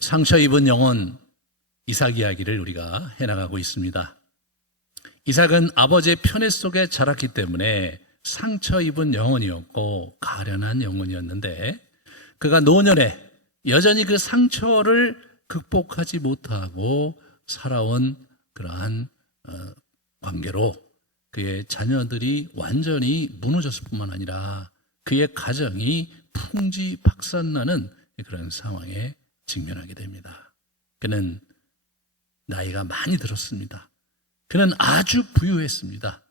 상처 입은 영혼 이삭 이야기를 우리가 해나가고 있습니다. 이삭은 아버지의 편애 속에 자랐기 때문에 상처 입은 영혼이었고 가련한 영혼이었는데 그가 노년에 여전히 그 상처를 극복하지 못하고 살아온 그러한 관계로 그의 자녀들이 완전히 무너졌을 뿐만 아니라 그의 가정이 풍지박산나는 그런 상황에 직면하게 됩니다. 그는 나이가 많이 들었습니다. 그는 아주 부유했습니다.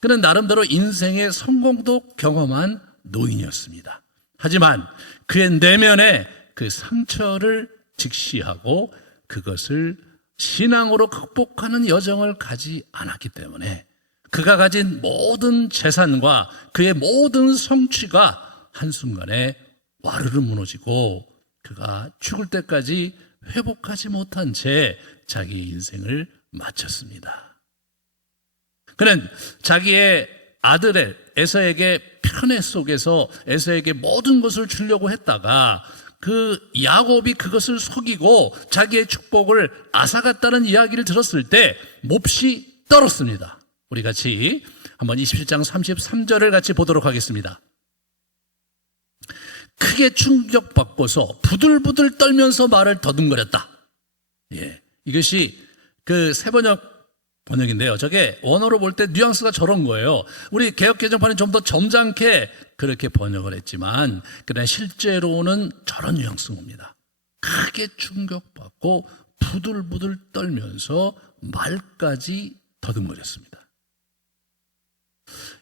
그는 나름대로 인생의 성공도 경험한 노인이었습니다. 하지만 그의 내면에 그 상처를 직시하고 그것을 신앙으로 극복하는 여정을 가지 않았기 때문에 그가 가진 모든 재산과 그의 모든 성취가 한순간에 와르르 무너지고 그가 죽을 때까지 회복하지 못한 채 자기의 인생을 마쳤습니다. 그는 자기의 아들 에서에게 편애 속에서 에서에게 모든 것을 주려고 했다가 그 야곱이 그것을 속이고 자기의 축복을 앗아갔다는 이야기를 들었을 때 몹시 떨었습니다. 우리 같이 한번 27장 33절을 같이 보도록 하겠습니다. 크게 충격받고서 부들부들 떨면서 말을 더듬거렸다. 이것이 그 새번역 번역인데요. 저게 원어로 볼 때 뉘앙스가 저런 거예요. 우리 개역개정판은 좀 더 점잖게 그렇게 번역을 했지만 그러나 실제로는 저런 뉘앙스입니다. 크게 충격받고 부들부들 떨면서 말까지 더듬거렸습니다.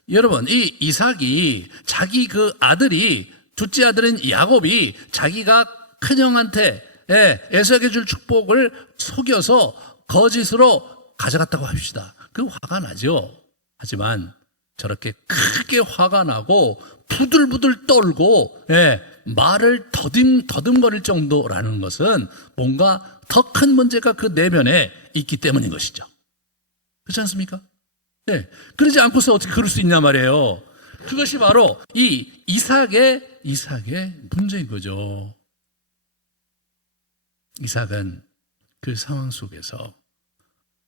여러분, 이 이삭이 자기 그 아들이 둘째 아들인 야곱이 자기가 큰형한테 에서에게 줄 축복을 속여서 거짓으로 가져갔다고 합시다. 그 화가 나죠. 하지만 저렇게 크게 화가 나고 부들부들 떨고 말을 더듬거릴 정도라는 것은 뭔가 더 큰 문제가 그 내면에 있기 때문인 것이죠. 그렇지 않습니까? 그러지 않고서 어떻게 그럴 수 있냐 말이에요. 그것이 바로 이 이삭의 문제인 거죠. 이삭은 그 상황 속에서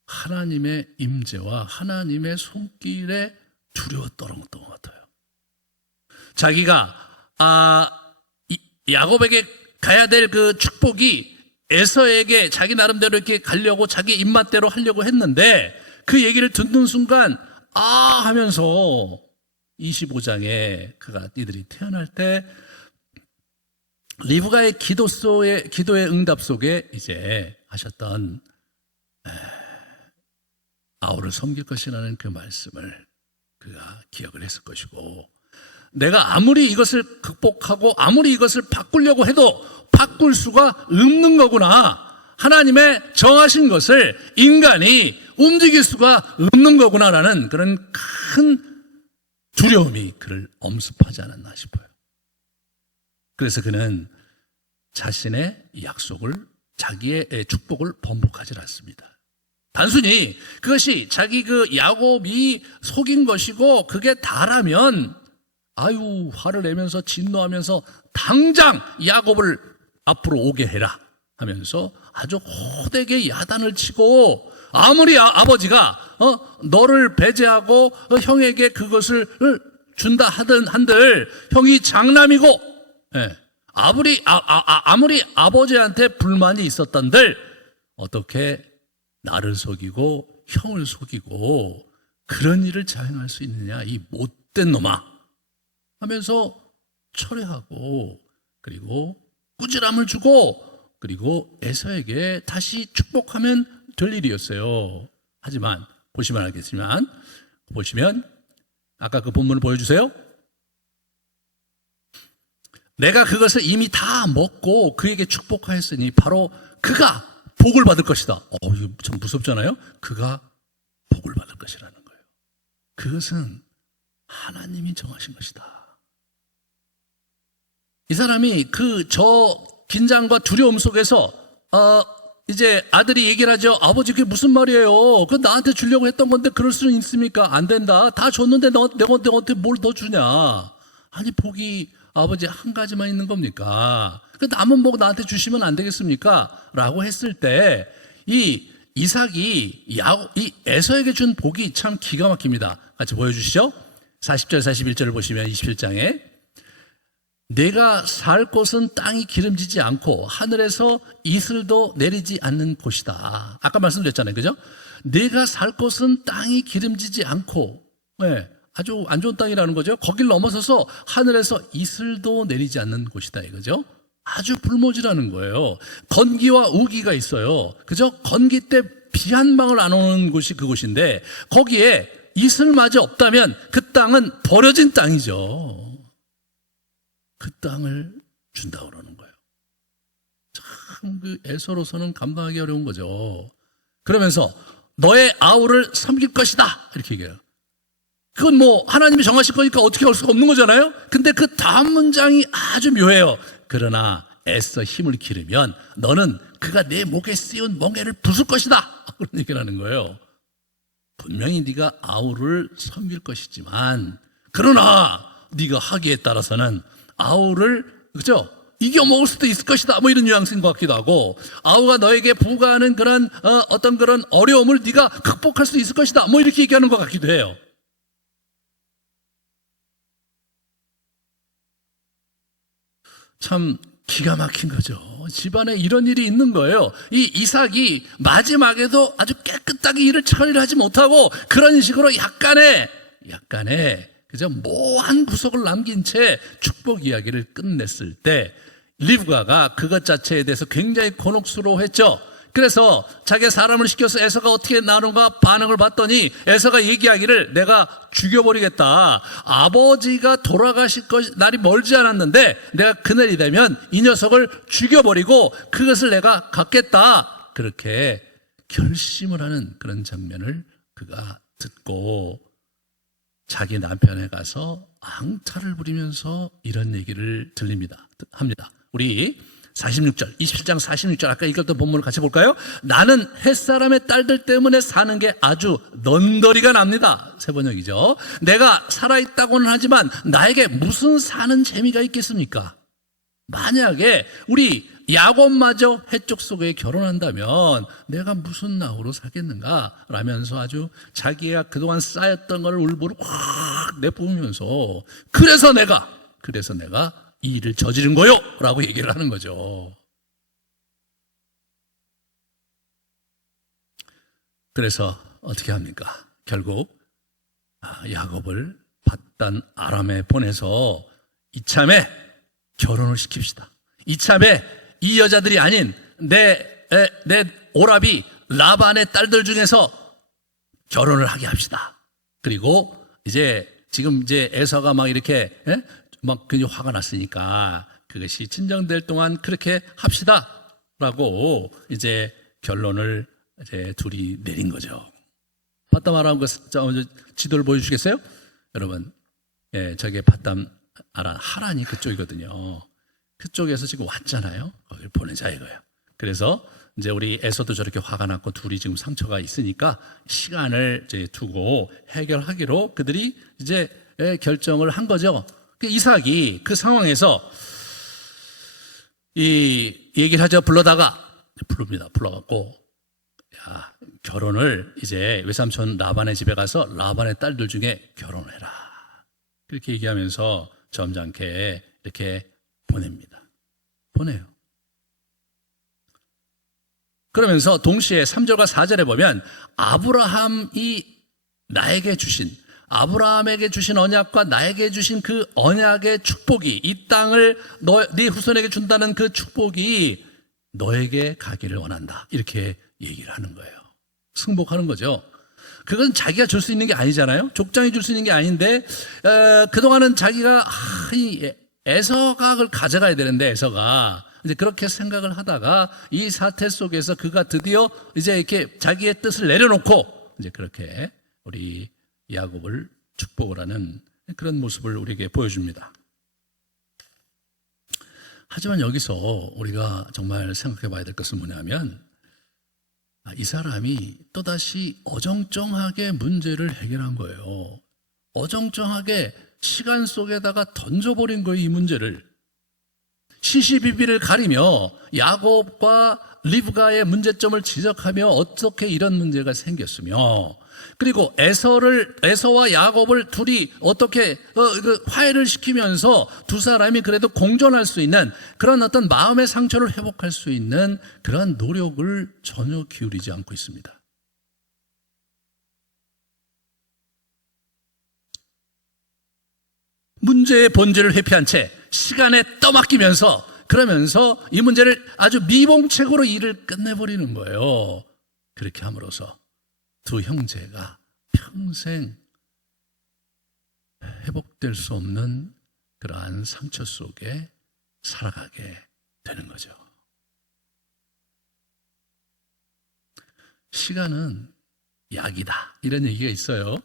하나님의 임재와 하나님의 손길에 두려워 떨었던 것 같아요. 자기가 야곱에게 가야 될 그 축복이 에서에게 자기 나름대로 이렇게 가려고 자기 입맛대로 하려고 했는데 그 얘기를 듣는 순간 하면서 25장에 그가 이들이 태어날 때 리브가의 기도의 응답 속에 이제 하셨던 아우를 섬길 것이라는 그 말씀을 그가 기억을 했을 것이고 내가 아무리 이것을 극복하고 아무리 이것을 바꾸려고 해도 바꿀 수가 없는 거구나. 하나님의 정하신 것을 인간이 움직일 수가 없는 거구나라는 그런 큰 두려움이 그를 엄습하지 않았나 싶어요. 그래서 그는 자신의 약속을 자기의 축복을 번복하지 않습니다. 단순히 그것이 자기 그 야곱이 속인 것이고 그게 다라면 화를 내면서 진노하면서 당장 야곱을 앞으로 오게 해라 하면서 아주 호되게 야단을 치고 아무리 아버지가 너를 배제하고 형에게 그것을 준다 한들 형이 장남이고 아무리 아버지한테 불만이 있었던들 어떻게 나를 속이고 형을 속이고 그런 일을 자행할 수 있느냐 이 못된 놈아 하면서 철회하고 그리고 꾸지람을 주고 그리고 에서에게 다시 축복하면 될 일이었어요. 하지만 보시면 알겠지만 아까 그 본문을 보여주세요. 내가 그것을 이미 다 먹고 그에게 축복하였으니 바로 그가 복을 받을 것이다. 이거 참 무섭잖아요. 그가 복을 받을 것이라는 거예요. 그것은 하나님이 정하신 것이다. 이 사람이 저 긴장과 두려움 속에서 이제 아들이 얘기를 하죠. 아버지 그게 무슨 말이에요? 그 나한테 주려고 했던 건데 그럴 수는 있습니까? 안 된다. 다 줬는데 내가 뭘 더 주냐? 아니 복이 아버지 한 가지만 있는 겁니까? 그 남은 복 나한테 주시면 안 되겠습니까? 라고 했을 때 이 이삭이 이 에서에게 준 복이 참 기가 막힙니다. 같이 보여주시죠. 40절 41절을 보시면 27장에 내가 살 곳은 땅이 기름지지 않고 하늘에서 이슬도 내리지 않는 곳이다. 아까 말씀드렸잖아요. 그죠? 내가 살 곳은 땅이 기름지지 않고, 네, 아주 안 좋은 땅이라는 거죠. 거길 넘어서서 하늘에서 이슬도 내리지 않는 곳이다 이거죠. 아주 불모지라는 거예요. 건기와 우기가 있어요. 그죠? 건기 때 비 한 방울 안 오는 곳이 그곳인데 거기에 이슬마저 없다면 그 땅은 버려진 땅이죠. 그 땅을 준다고 그러는 거예요. 참 그 에서로서는 감당하기 어려운 거죠. 그러면서 너의 아우를 섬길 것이다 이렇게 얘기해요. 그건 뭐 하나님이 정하실 거니까 어떻게 할 수가 없는 거잖아요. 근데 그 다음 문장이 아주 묘해요. 그러나 애써 힘을 기르면 너는 그가 내 목에 씌운 멍에를 부술 것이다 그런 얘기를 하는 거예요. 분명히 네가 아우를 섬길 것이지만 그러나 네가 하기에 따라서는 아우를 그죠? 이겨먹을 수도 있을 것이다 뭐 이런 뉘앙스인 것 같기도 하고 아우가 너에게 부과하는 그런 어떤 그런 어려움을 네가 극복할 수 있을 것이다 뭐 이렇게 얘기하는 것 같기도 해요. 참 기가 막힌 거죠. 집안에 이런 일이 있는 거예요. 이 이삭이 마지막에도 아주 깨끗하게 일을 처리를 하지 못하고 그런 식으로 약간의 그저 모호한 구석을 남긴 채 축복 이야기를 끝냈을 때 리브가가 그것 자체에 대해서 굉장히 곤혹스러워했죠. 그래서 자기 사람을 시켜서 에서가 어떻게 나누가 반응을 봤더니 에서가 얘기하기를 내가 죽여버리겠다. 아버지가 돌아가실 날이 멀지 않았는데 내가 그날이 되면 이 녀석을 죽여버리고 그것을 내가 갖겠다. 그렇게 결심을 하는 그런 장면을 그가 듣고 자기 남편에 가서 앙탈을 부리면서 이런 얘기를 합니다. 우리 46절, 27장 46절 아까 읽었던 본문을 같이 볼까요? 나는 햇사람의 딸들 때문에 사는 게 아주 넌더리가 납니다. 세 번역이죠. 내가 살아있다고는 하지만 나에게 무슨 사는 재미가 있겠습니까? 만약에 우리 야곱마저 해쪽 속에 결혼한다면 내가 무슨 나후로 살겠는가? 라면서 아주 자기가 그동안 쌓였던 걸 울부를 확 내뿜으면서 그래서 내가 이 일을 저지른 거요! 라고 얘기를 하는 거죠. 그래서 어떻게 합니까? 결국 야곱을 밧단 아람에 보내서 이참에 결혼을 시킵시다. 이참에 이 여자들이 아닌 내 오라비 라반의 딸들 중에서 결혼을 하게 합시다. 그리고 지금 에서가 막 이렇게 막 굉장히 화가 났으니까 그것이 진정될 동안 그렇게 합시다 라고 이제 결론을 둘이 내린 거죠. 밧담 아람 지도를 보여주시겠어요? 여러분, 저게 밧담 아람 하란이 그쪽이거든요. 그쪽에서 지금 왔잖아요. 거기를 보내자 이거예요. 그래서 이제 우리 에서도 저렇게 화가 났고 둘이 지금 상처가 있으니까 시간을 두고 해결하기로 그들이 이제 결정을 한 거죠. 이삭이 그 상황에서 이 얘기를 하죠. 불러갖고 결혼을 이제 외삼촌 라반의 집에 가서 라반의 딸들 중에 결혼을 해라. 그렇게 얘기하면서 점잖게 이렇게 보내요. 그러면서 동시에 3절과 4절에 보면 아브라함에게 주신 언약과 나에게 주신 그 언약의 축복이 이 땅을 네 후손에게 준다는 그 축복이 너에게 가기를 원한다. 이렇게 얘기를 하는 거예요. 승복하는 거죠. 그건 자기가 줄 수 있는 게 아니잖아요. 족장이 줄 수 있는 게 아닌데 그동안은 자기가 에서가 그걸 가져가야 되는데 에서가 이제 그렇게 생각을 하다가 이 사태 속에서 그가 드디어 이제 이렇게 자기의 뜻을 내려놓고 이제 그렇게 우리 야곱을 축복을 하는 그런 모습을 우리에게 보여줍니다. 하지만 여기서 우리가 정말 생각해 봐야 될 것은 뭐냐면 이 사람이 또다시 어정쩡하게 문제를 해결한 거예요. 어정쩡하게 시간 속에다가 던져버린 거예요, 이 문제를. 시시비비를 가리며 야곱과 리브가의 문제점을 지적하며 어떻게 이런 문제가 생겼으며, 그리고 에서와 야곱을 둘이 어떻게 화해를 시키면서 두 사람이 그래도 공존할 수 있는 그런 어떤 마음의 상처를 회복할 수 있는 그런 노력을 전혀 기울이지 않고 있습니다. 문제의 본질을 회피한 채 시간에 떠맡기면서, 그러면서 이 문제를 아주 미봉책으로 일을 끝내버리는 거예요. 그렇게 함으로써 두 형제가 평생 회복될 수 없는 그러한 상처 속에 살아가게 되는 거죠. 시간은 약이다, 이런 얘기가 있어요.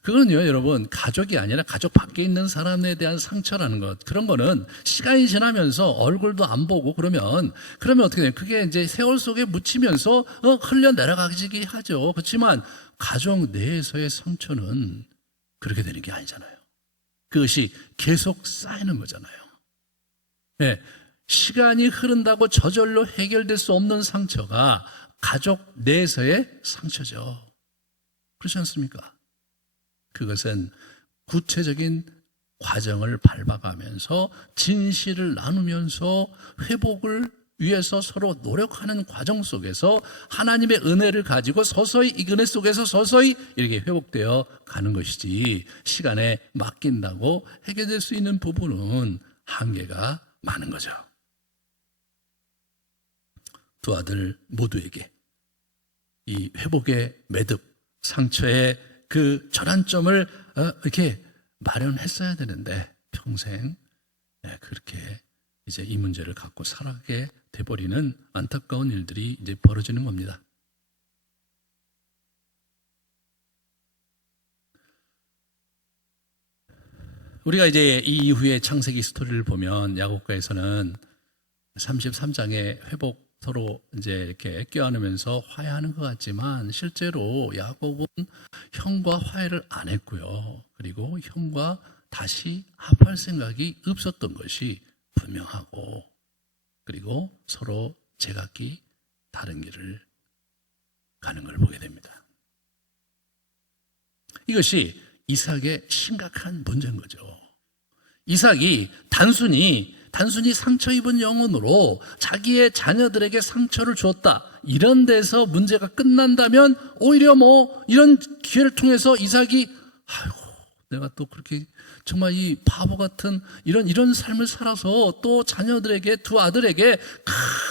그건요, 여러분, 가족이 아니라 가족 밖에 있는 사람에 대한 상처라는 것, 그런 거는 시간이 지나면서 얼굴도 안 보고 그러면 어떻게 돼요? 그게 이제 세월 속에 묻히면서 흘려 내려가기 하죠. 그렇지만 가족 내에서의 상처는 그렇게 되는 게 아니잖아요. 그것이 계속 쌓이는 거잖아요. 네, 시간이 흐른다고 저절로 해결될 수 없는 상처가 가족 내에서의 상처죠. 그렇지 않습니까? 그것은 구체적인 과정을 밟아가면서 진실을 나누면서 회복을 위해서 서로 노력하는 과정 속에서 하나님의 은혜를 가지고 서서히, 이 은혜 속에서 서서히 이렇게 회복되어 가는 것이지, 시간에 맡긴다고 해결될 수 있는 부분은 한계가 많은 거죠. 두 아들 모두에게 이 회복의 매듭, 상처의 그 전환점을 이렇게 마련했어야 되는데 평생 그렇게 이제 이 문제를 갖고 살아가게 돼버리는 안타까운 일들이 이제 벌어지는 겁니다. 우리가 이제 이 이후에 창세기 스토리를 보면 야곱과에서는 33장의 회복, 서로 이제 이렇게 껴안으면서 화해하는 것 같지만 실제로 야곱은 형과 화해를 안 했고요. 그리고 형과 다시 합할 생각이 없었던 것이 분명하고, 그리고 서로 제각기 다른 길을 가는 걸 보게 됩니다. 이것이 이삭의 심각한 문제인 거죠. 이삭이 단순히 상처 입은 영혼으로 자기의 자녀들에게 상처를 주었다, 이런 데서 문제가 끝난다면 오히려 이런 기회를 통해서 이삭이 아이고, 내가 또 그렇게 정말 이 바보 같은 이런 삶을 살아서 또 자녀들에게, 두 아들에게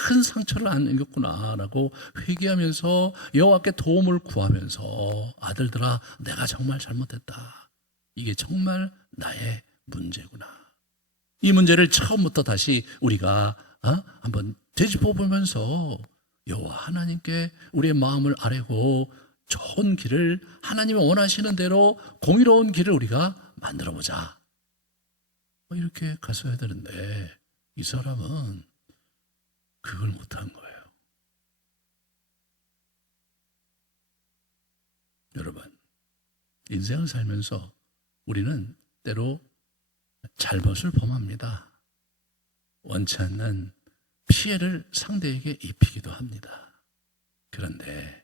큰 상처를 안겼구나라고 회개하면서 여호와께 도움을 구하면서, 아들들아, 내가 정말 잘못했다, 이게 정말 나의 문제구나, 이 문제를 처음부터 다시 우리가 한번 되짚어보면서 여호와 하나님께 우리의 마음을 아뢰고 좋은 길을, 하나님이 원하시는 대로 공의로운 길을 우리가 만들어보자, 이렇게 갔어야 되는데 이 사람은 그걸 못한 거예요. 여러분, 인생을 살면서 우리는 때로 잘못을 범합니다. 원치 않는 피해를 상대에게 입히기도 합니다. 그런데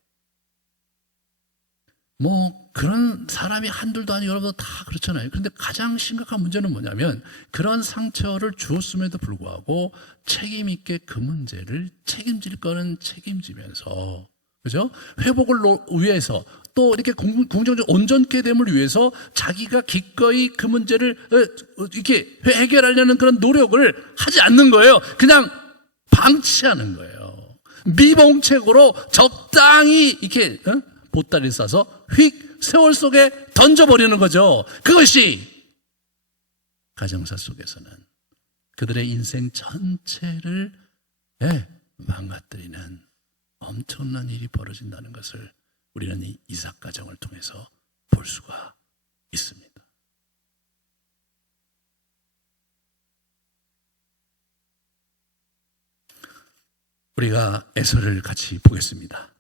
그런 사람이 한둘도 아니고 여러분 다 그렇잖아요. 그런데 가장 심각한 문제는 뭐냐면, 그런 상처를 주었음에도 불구하고 책임 있게 그 문제를 책임질 거는 책임지면서, 그죠? 회복을 위해서, 또 이렇게 긍정적 온전케 됨을 위해서 자기가 기꺼이 그 문제를 이렇게 해결하려는 그런 노력을 하지 않는 거예요. 그냥 방치하는 거예요. 미봉책으로 적당히 이렇게 보따리 싸서 휙 세월 속에 던져버리는 거죠. 그것이 가정사 속에서는 그들의 인생 전체를 망가뜨리는 엄청난 일이 벌어진다는 것을 우리는 이 이삭 가정을 통해서 볼 수가 있습니다. 우리가 에서를 같이 보겠습니다.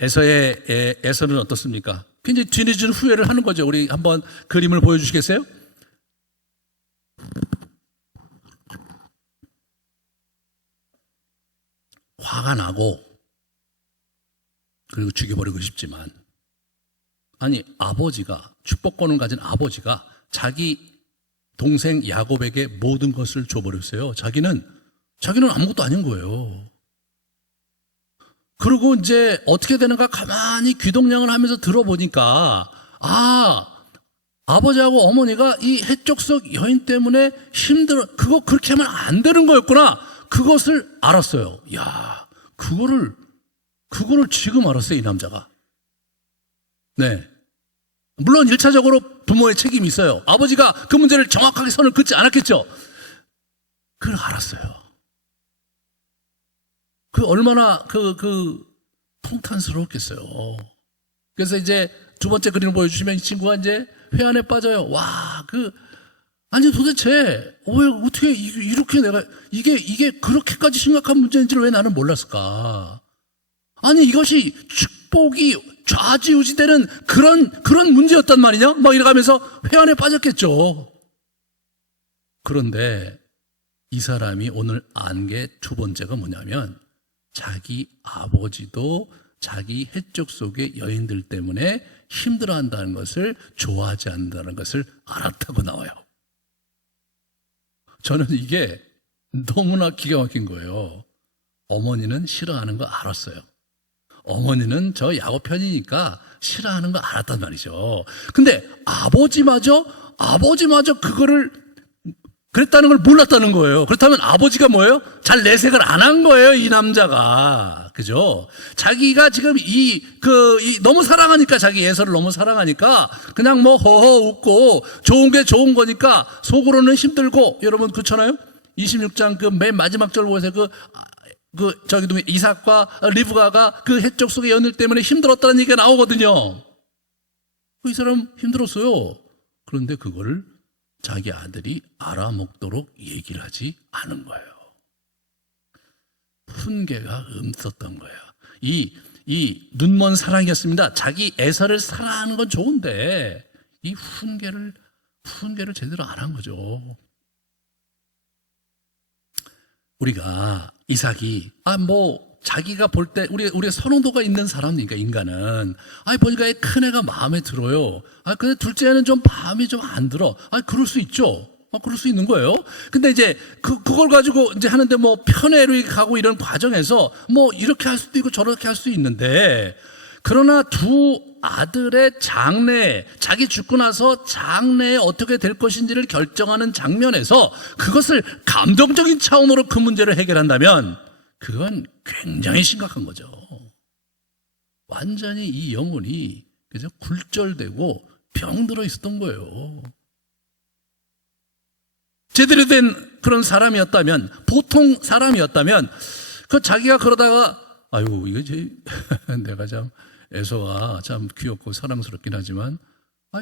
에서는 어떻습니까? 굉장히 뒤늦은 후회를 하는 거죠. 우리 한번 그림을 보여주시겠어요? 화가 나고 그리고 죽여버리고 싶지만, 아니 아버지가, 축복권을 가진 아버지가 자기 동생 야곱에게 모든 것을 줘버렸어요. 자기는 아무것도 아닌 거예요. 그리고 이제 어떻게 되는가 가만히 귀동냥을 하면서 들어보니까, 아버지하고 어머니가 이 해족속 여인 때문에 그거 그렇게 하면 안 되는 거였구나. 그것을 알았어요. 야, 그거를 지금 알았어요, 이 남자가. 네. 물론 1차적으로 부모의 책임이 있어요. 아버지가 그 문제를 정확하게 선을 긋지 않았겠죠. 그걸 알았어요. 얼마나 통탄스러웠겠어요. 그래서 이제 두 번째 그림을 보여주시면 이 친구가 이제 회한에 빠져요. 아니 도대체 왜 어떻게 이렇게 내가 이게 그렇게까지 심각한 문제인지를 왜 나는 몰랐을까? 아니 이것이 축복이 좌지우지되는 그런 문제였단 말이냐? 막 이래가면서 회한에 빠졌겠죠. 그런데 이 사람이 오늘 안 게 두 번째가 뭐냐면, 자기 아버지도 자기 해적 속의 여인들 때문에 힘들어한다는 것을, 좋아하지 않는다는 것을 알았다고 나와요. 저는 이게 너무나 기가 막힌 거예요. 어머니는 싫어하는 거 알았어요. 어머니는 저 야곱 편이니까 싫어하는 거 알았단 말이죠. 근데 아버지마저 그거를 그랬다는 걸 몰랐다는 거예요. 그렇다면 아버지가 뭐예요? 잘 내색을 안 한 거예요, 이 남자가. 그죠? 자기가 지금 너무 사랑하니까, 자기 예서를 너무 사랑하니까 그냥 뭐 허허 웃고 좋은 게 좋은 거니까 속으로는 힘들고, 여러분 그렇잖아요? 26장 맨 마지막 절 보세요. 이삭과 리브가가 그 해적 속의 연일 때문에 힘들었다는 얘기가 나오거든요. 이 사람 힘들었어요. 그런데 그거를 자기 아들이 알아먹도록 얘기를 하지 않은 거예요. 훈계가 없었던 거예요. 이 눈먼 사랑이었습니다. 자기 에서를 사랑하는 건 좋은데 이 훈계를 제대로 안 한 거죠. 우리가 이삭이 자기가 볼 때 우리가 선호도가 있는 사람이니까, 인간은 보니까 큰 애가 마음에 들어요. 근데 둘째 애는 좀 마음이 좀 안 들어. 그럴 수 있죠. 그럴 수 있는 거예요. 근데 이제 그걸 가지고 이제 하는데 편애로 가고 이런 과정에서 이렇게 할 수도 있고 저렇게 할 수도 있는데, 그러나 두 아들의 장래, 자기 죽고 나서 장래에 어떻게 될 것인지를 결정하는 장면에서 그것을 감정적인 차원으로 그 문제를 해결한다면 그건 굉장히 심각한 거죠. 완전히 이 영혼이 그저 굴절되고 병들어 있었던 거예요. 제대로 된 그런 사람이었다면, 보통 사람이었다면, 자기가 그러다가 내가 참 에서가 참 귀엽고 사랑스럽긴 하지만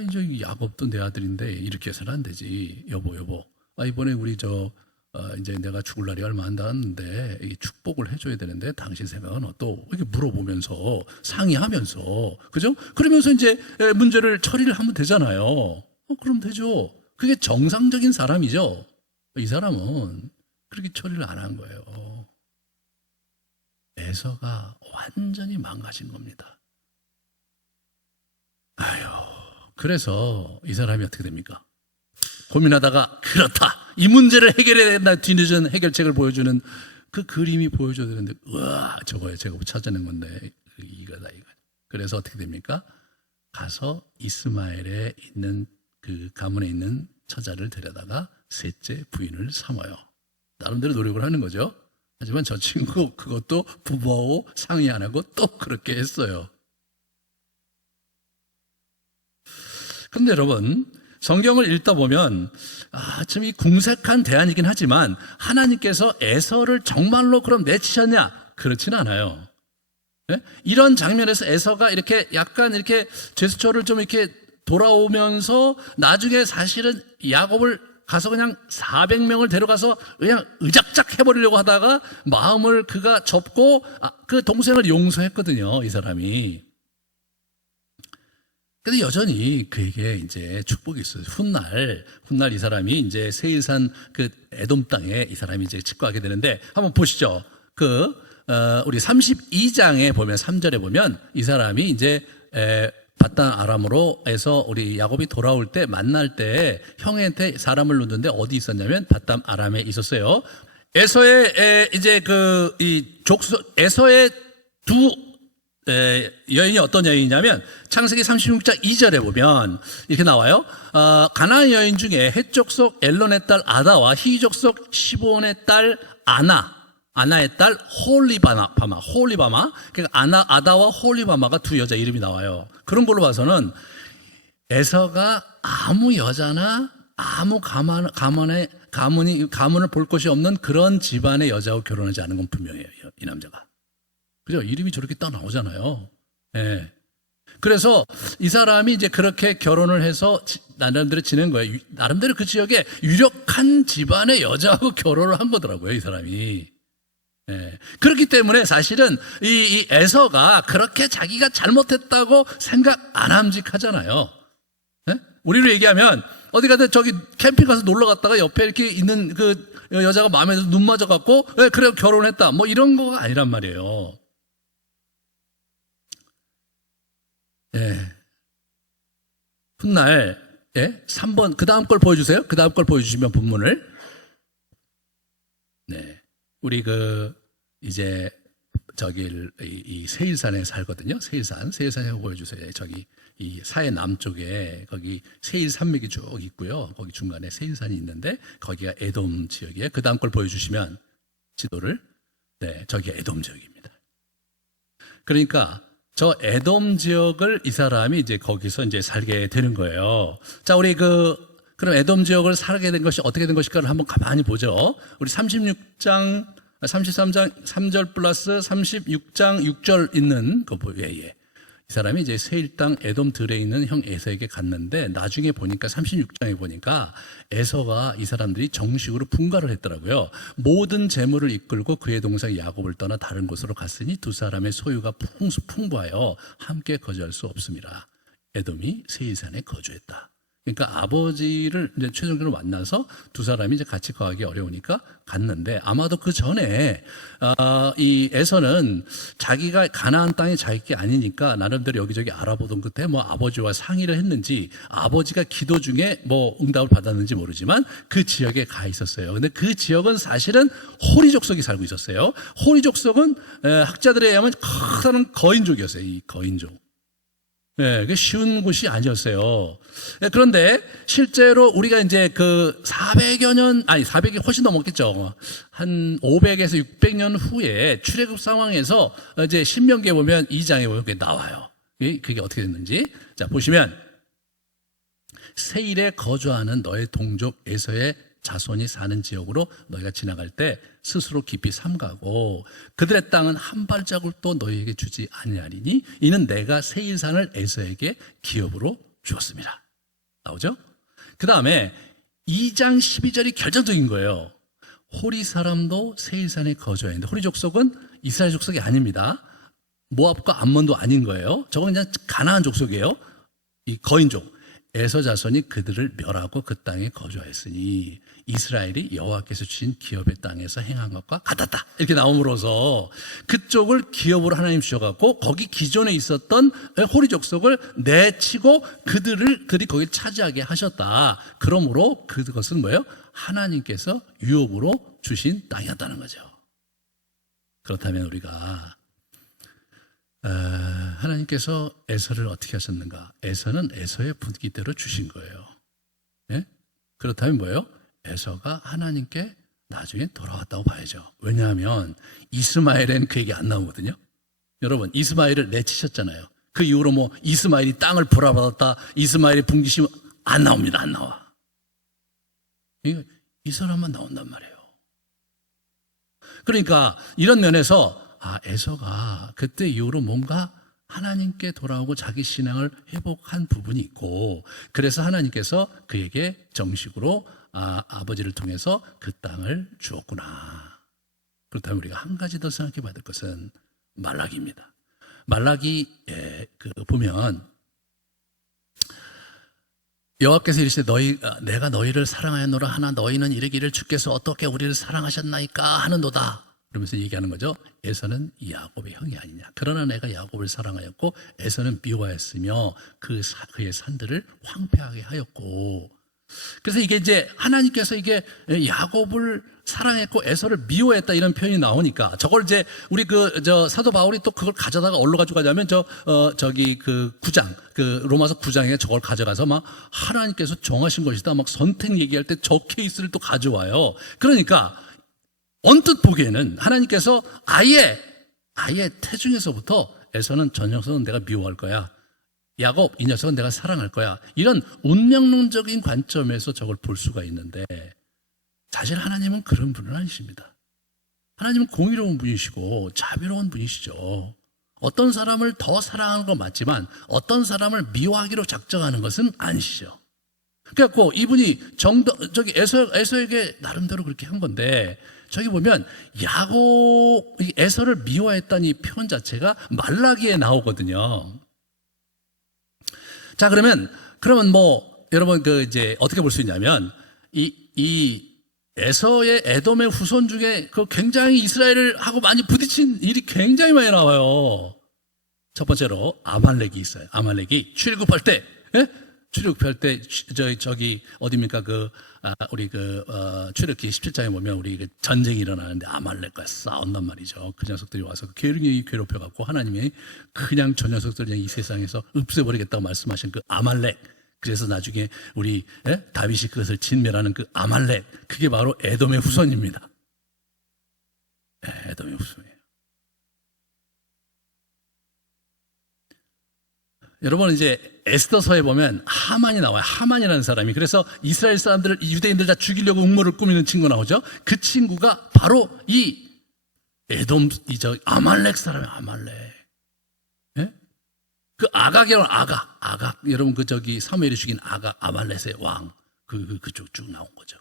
이제 야곱도 내 아들인데 이렇게 해서는 안 되지. 여보 이번에 우리 이제 내가 죽을 날이 얼마 안 남았는데 이 축복을 해줘야 되는데 당신 생각은 어떠? 이렇게 물어보면서 상의하면서, 그죠? 그러면서 이제 문제를 처리를 하면 되잖아요. 그럼 되죠. 그게 정상적인 사람이죠. 이 사람은 그렇게 처리를 안 한 거예요. 에서가 완전히 망가진 겁니다. 그래서 이 사람이 어떻게 됩니까? 고민하다가, 그렇다, 이 문제를 해결해야 된다, 뒤늦은 해결책을 보여주는 그 그림이 보여줘야 되는데, 우와, 저거예요. 제가 찾아낸 건데 이거다. 그래서 어떻게 됩니까? 가서 이스마엘에 있는 그 가문에 있는 처자를 데려다가 셋째 부인을 삼아요. 나름대로 노력을 하는 거죠. 하지만 저 친구 그것도 부부하고 상의 안 하고 또 그렇게 했어요. 그런데 여러분, 성경을 읽다 보면 참 이 궁색한 대안이긴 하지만, 하나님께서 에서를 정말로 그럼 내치셨냐? 그렇지는 않아요. 네? 이런 장면에서 에서가 이렇게 약간 이렇게 제스처를 좀 이렇게 돌아오면서 나중에 사실은 야곱을 가서 그냥 400명을 데려가서 그냥 의작작 해버리려고 하다가 마음을 그가 접고 그 동생을 용서했거든요, 이 사람이. 근데 여전히 그에게 이제 축복이 있어요. 훗날 이 사람이 이제 세일산 그 에돔 땅에 이 사람이 이제 직거하게 되는데 한번 보시죠. 우리 32장에 보면 3절에 보면 이 사람이 이제 바단 아람으로 해서 우리 야곱이 돌아올 때 만날 때 형한테 사람을 놓는데 어디 있었냐면 바단 아람에 있었어요. 에서의 이제 에서의 두 여인이 어떤 여인이냐면 창세기 36장 2절에 보면 이렇게 나와요. 가나안 여인 중에 헷 족속 엘론의 딸 아다와 히 족속 시본의 딸 아나의 딸 홀리바마. 그러니까 아다와 홀리바마가 두 여자 이름이 나와요. 그런 걸로 봐서는 에서가 아무 여자나 아무 가문을 볼 것이 없는 그런 집안의 여자하고 결혼하지 않은 건 분명해요. 이 남자가. 그죠? 이름이 저렇게 딱 나오잖아요. 예. 그래서 이 사람이 이제 그렇게 결혼을 해서 나름대로 지낸 거예요. 나름대로 그 지역에 유력한 집안의 여자하고 결혼을 한 거더라고요, 이 사람이. 예. 그렇기 때문에 사실은 이 에서가 그렇게 자기가 잘못했다고 생각 안 함직하잖아요. 예? 우리로 얘기하면 어디 가든 저기 캠핑 가서 놀러 갔다가 옆에 이렇게 있는 그 여자가 마음에 들어서 눈 맞아갖고 그래 결혼했다 뭐 이런 거가 아니란 말이에요. 예. 훗날 3번 그 다음 걸 보여주세요. 그 다음 걸 보여주시면 본문을. 네, 우리 이제 이 세일산에 살거든요. 세일산에 보여주세요. 저기 이 사해 남쪽에 거기 세일 산맥이 쭉 있고요. 거기 중간에 세일산이 있는데 거기가 에돔 지역이에요. 그 다음 걸 보여주시면 지도를. 네, 저기가 에돔 지역입니다. 그러니까 저 에돔 지역을 이 사람이 이제 거기서 이제 살게 되는 거예요. 자, 우리 그럼 에돔 지역을 살게 된 것이 어떻게 된 것일까를 한번 가만히 보죠. 우리 33장 3절 플러스 36장 6절 있는 거 보여요. 이 사람이 이제 세일 땅 에돔 들에 있는 형 에서에게 갔는데 나중에 보니까 36장에 보니까 에서가 이 사람들이 정식으로 분가를 했더라고요. 모든 재물을 이끌고 그의 동생 야곱을 떠나 다른 곳으로 갔으니 두 사람의 소유가 풍부하여 함께 거주할 수 없습니다. 에돔이 세일산에 거주했다. 그러니까 아버지를 이제 최종적으로 만나서 두 사람이 이제 같이 거하기 어려우니까 갔는데 아마도 그 전에 이 에서는 자기가 가나안 땅이 자기 게 아니니까 나름대로 여기저기 알아보던 끝에 뭐 아버지와 상의를 했는지 아버지가 기도 중에 뭐 응답을 받았는지 모르지만 그 지역에 가 있었어요. 근데 그 지역은 사실은 호리 족속이 살고 있었어요. 호리 족속은 학자들에 의하면 커다란 거인족이었어요. 이 거인족. 네, 그게 쉬운 곳이 아니었어요. 네, 그런데 실제로 우리가 이제 400이 훨씬 넘었겠죠. 한 500에서 600년 후에 출애굽 상황에서 이제 신명기에 보면 2장에 보면 그게 나와요. 그게 어떻게 됐는지. 자, 보시면 세일에 거주하는 너의 동족 에서의 자손이 사는 지역으로 너희가 지나갈 때 스스로 깊이 삼가고 그들의 땅은 한 발자국도 너희에게 주지 아니하리니 이는 내가 세일산을 에서에게 기업으로 주었습니다. 나오죠? 그 다음에 2장 12절이 결정적인 거예요. 호리 사람도 세일산에 거주해야 하는데 호리 족속은 이스라엘 족속이 아닙니다. 모압과 암몬도 아닌 거예요. 저건 그냥 가나안 족속이에요. 이 거인족. 에서 자손이 그들을 멸하고 그 땅에 거주하였으니 이스라엘이 여호와께서 주신 기업의 땅에서 행한 것과 같았다. 이렇게 나옴으로써 그쪽을 기업으로 하나님 주셔갖고 거기 기존에 있었던 호리 족속을 내치고 그들이 거기를 차지하게 하셨다. 그러므로 그것은 뭐예요? 하나님께서 유업으로 주신 땅이었다는 거죠. 그렇다면 우리가 하나님께서 에서를 어떻게 하셨는가? 에서는 에서의 분기대로 주신 거예요. 네? 그렇다면 뭐예요? 에서가 하나님께 나중에 돌아왔다고 봐야죠. 왜냐하면 이스마엘은 그 얘기 안 나오거든요. 여러분, 이스마엘을 내치셨잖아요. 그 이후로 뭐 이스마엘이 땅을 불화받았다, 이스마엘의 분기심 안 나옵니다. 안 나와. 이 사람만 나온단 말이에요. 그러니까 이런 면에서 에서가 그때 이후로 뭔가 하나님께 돌아오고 자기 신앙을 회복한 부분이 있고, 그래서 하나님께서 그에게 정식으로 아버지를 통해서 그 땅을 주었구나. 그렇다면 우리가 한 가지 더 생각해 봐야 될 것은 말라기입니다. 말라기에 보면 여호와께서 이르시되 내가 너희를 사랑하였노라 하나 너희는 이르기를 주께서 어떻게 우리를 사랑하셨나이까 하는도다. 그러면서 얘기하는 거죠. 에서는 야곱의 형이 아니냐. 그러나 내가 야곱을 사랑하였고 에서는 미워하였으며 그의 산들을 황폐하게 하였고. 그래서 이게 이제 하나님께서 이게 야곱을 사랑했고 에서를 미워했다 이런 표현이 나오니까 저걸 이제 우리 사도 바울이 또 그걸 가져다가 어디로 가지고 가냐면 저기 그 9장 로마서 9장에 저걸 가져가서 막 하나님께서 정하신 것이다 막 선택 얘기할 때 저 케이스를 또 가져와요. 그러니까 언뜻 보기에는 하나님께서 아예 태중에서부터 에서는 저 녀석은 내가 미워할 거야. 야곱 이 녀석은 내가 사랑할 거야. 이런 운명론적인 관점에서 저걸 볼 수가 있는데 사실 하나님은 그런 분은 아니십니다. 하나님은 공의로운 분이시고 자비로운 분이시죠. 어떤 사람을 더 사랑하는 건 맞지만 어떤 사람을 미워하기로 작정하는 것은 아니시죠. 그래갖고 이분이 저기 에서에게 나름대로 그렇게 한 건데 저기 보면 에서를 미워했다는 이 표현 자체가 말라기에 나오거든요. 자, 그러면 여러분 이제 어떻게 볼 수 있냐면 이 에서의 에돔의 후손 중에 굉장히 이스라엘을 하고 많이 부딪힌 일이 굉장히 많이 나와요. 첫 번째로 아말렉이 있어요. 아말렉이 출애굽할 때, 저기 어디입니까? 우리 출애굽기 17장에 보면 우리 전쟁이 일어나는데 아말렉과 싸운단 말이죠. 그 녀석들이 와서 굉장히 괴롭혀갖고 하나님이 그냥 저 녀석들을 그냥 이 세상에서 없애버리겠다고 말씀하신 그 아말렉. 그래서 나중에 우리 다윗이 그것을 진멸하는 그 아말렉, 그게 바로 에돔의 후손입니다. 에돔의 후손이에요. 여러분 이제 에스더서에 보면 하만이 나와요. 하만이라는 사람이. 그래서 이스라엘 사람들을 유대인들 다 죽이려고 음모를 꾸미는 친구 나오죠. 그 친구가 바로 이 아말렉 사람이에요. 아말렉. 예? 그 아각이라는 아각. 여러분 사무엘이 죽인 아말렉의 왕. 그쪽 쭉 나온 거죠.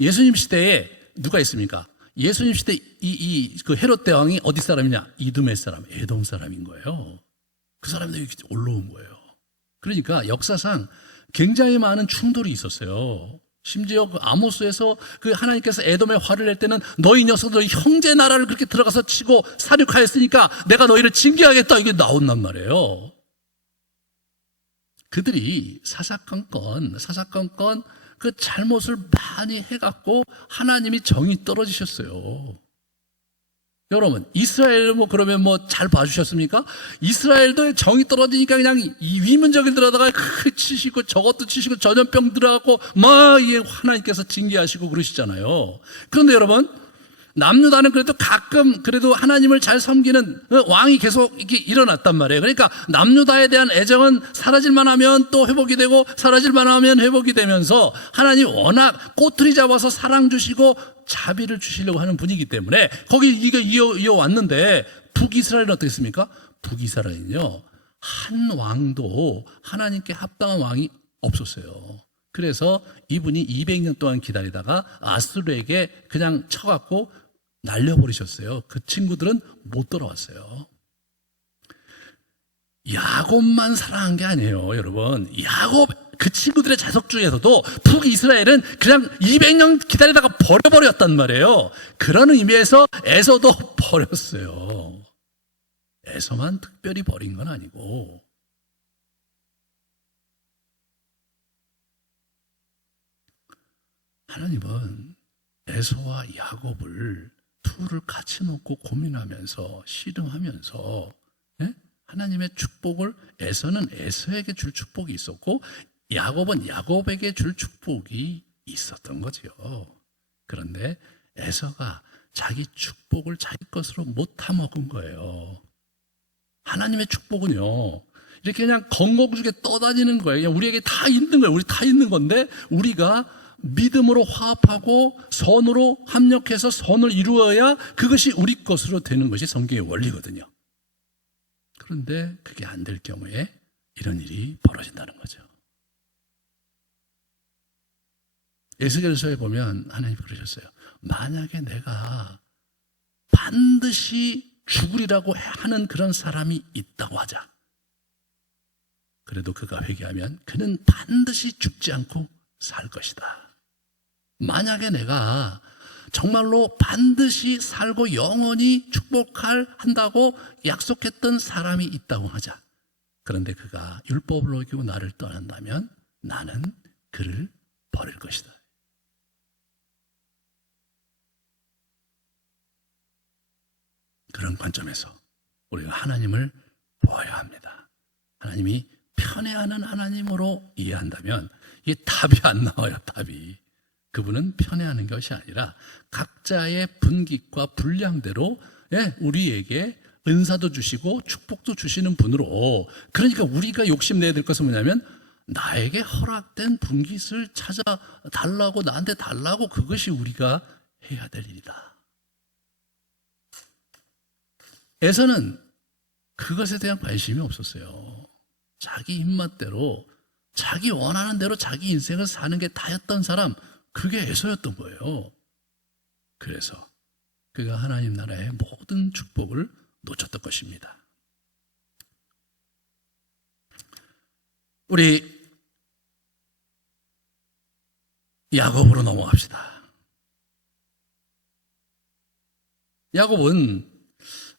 예수님 시대에 누가 있습니까? 예수님 시대 그 헤롯 대왕이 어디 사람이냐? 이두메 사람, 에돔 사람인 거예요. 그 사람들이 올라온 거예요. 그러니까 역사상 굉장히 많은 충돌이 있었어요. 심지어 아모스에서 하나님께서 에돔에 화를 낼 때는 너희 녀석들 형제 나라를 그렇게 들어가서 치고 사륙하였으니까 내가 너희를 징계하겠다 이게 나온단 말이에요. 그들이 사사건건 그 잘못을 많이 해갖고 하나님이 정이 떨어지셨어요. 여러분 이스라엘 그러면 잘 봐주셨습니까? 이스라엘도 정이 떨어지니까 그냥 이 위문적인 들어다가 치시고 저것도 치시고 전염병 들어가고 막 하나님께서 징계하시고 그러시잖아요. 그런데 여러분 남유다는 그래도 하나님을 잘 섬기는 왕이 계속 이렇게 일어났단 말이에요. 그러니까 남유다에 대한 애정은 사라질만 하면 또 회복이 되고 사라질만 하면 회복이 되면서 하나님 워낙 꼬투리 잡아서 사랑 주시고 자비를 주시려고 하는 분이기 때문에 거기 이게 이어왔는데 북이스라엘은 어떻겠습니까? 북이스라엘은요 한 왕도 하나님께 합당한 왕이 없었어요. 그래서 이분이 200년 동안 기다리다가 아수르에게 그냥 쳐갖고 날려버리셨어요. 그 친구들은 못 돌아왔어요. 야곱만 사랑한 게 아니에요, 여러분. 야곱 그 친구들의 자석 중에서도 북이스라엘은 그냥 200년 기다리다가 버려버렸단 말이에요. 그런 의미에서 에서도 버렸어요. 에서만 특별히 버린 건 아니고. 하나님은 에서와 야곱을 둘을 같이 놓고 고민하면서 씨름하면서 하나님의 축복을 에서는 에서에게 줄 축복이 있었고 야곱은 야곱에게 줄 축복이 있었던 거죠. 그런데 에서가 자기 축복을 자기 것으로 못 타먹은 거예요. 하나님의 축복은요 이렇게 그냥 건공주게 떠다니는 거예요. 그냥 우리에게 다 있는 거예요. 우리 다 있는 건데 우리가 믿음으로 화합하고 선으로 합력해서 선을 이루어야 그것이 우리 것으로 되는 것이 성경의 원리거든요. 그런데 그게 안 될 경우에 이런 일이 벌어진다는 거죠. 에스겔서에 보면 하나님 그러셨어요. 만약에 내가 반드시 죽으리라고 하는 그런 사람이 있다고 하자. 그래도 그가 회개하면 그는 반드시 죽지 않고 살 것이다. 만약에 내가 정말로 반드시 살고 영원히 한다고 약속했던 사람이 있다고 하자. 그런데 그가 율법을 어기고 나를 떠난다면 나는 그를 버릴 것이다. 그런 관점에서 우리가 하나님을 보아야 합니다. 하나님이 편애하는 하나님으로 이해한다면 이게 답이 안 나와요. 답이. 그분은 편애하는 것이 아니라 각자의 분깃과 분량대로 우리에게 은사도 주시고 축복도 주시는 분으로, 그러니까 우리가 욕심내야 될 것은 뭐냐면 나에게 허락된 분깃을 찾아 달라고, 나한테 달라고, 그것이 우리가 해야 될 일이다. 에서는 그것에 대한 관심이 없었어요. 자기 입맛대로, 자기 원하는 대로 자기 인생을 사는 게 다였던 사람, 그게 에서였던 거예요. 그래서 그가 하나님 나라의 모든 축복을 놓쳤던 것입니다. 우리 야곱으로 넘어갑시다. 야곱은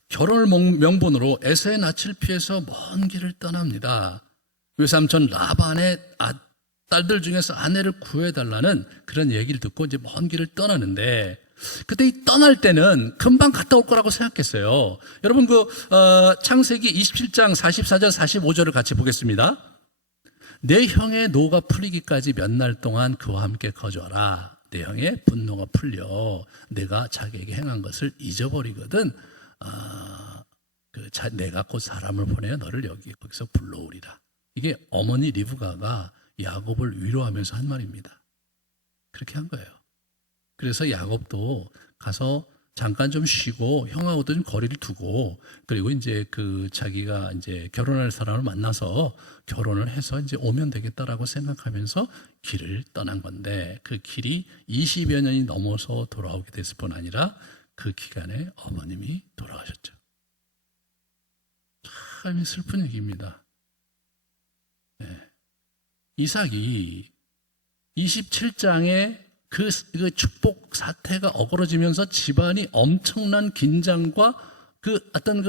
결혼을 명분으로 에서의 낯을 피해서 먼 길을 떠납니다. 외삼촌 라반의 딸들 중에서 아내를 구해달라는 그런 얘기를 듣고 이제 먼 길을 떠나는데, 그때 이 떠날 때는 금방 갔다 올 거라고 생각했어요. 여러분 창세기 27장 44절 45절을 같이 보겠습니다. 내 형의 노가 풀리기까지 몇 날 동안 그와 함께 거주하라. 내 형의 분노가 풀려 내가 자기에게 행한 것을 잊어버리거든 내가 곧 사람을 보내어 너를 거기서 불러오리라. 이게 어머니 리브가가 야곱을 위로하면서 한 말입니다. 그렇게 한 거예요. 그래서 야곱도 가서 잠깐 좀 쉬고 형하고도 좀 거리를 두고, 그리고 이제 자기가 이제 결혼할 사람을 만나서 결혼을 해서 이제 오면 되겠다라고 생각하면서 길을 떠난 건데, 그 길이 20여 년이 넘어서 돌아오게 됐을 뿐 아니라 그 기간에 어머님이 돌아가셨죠. 참 슬픈 얘기입니다. 네. 이삭이 27장에 그 축복 사태가 어그러지면서 집안이 엄청난 긴장과 어떤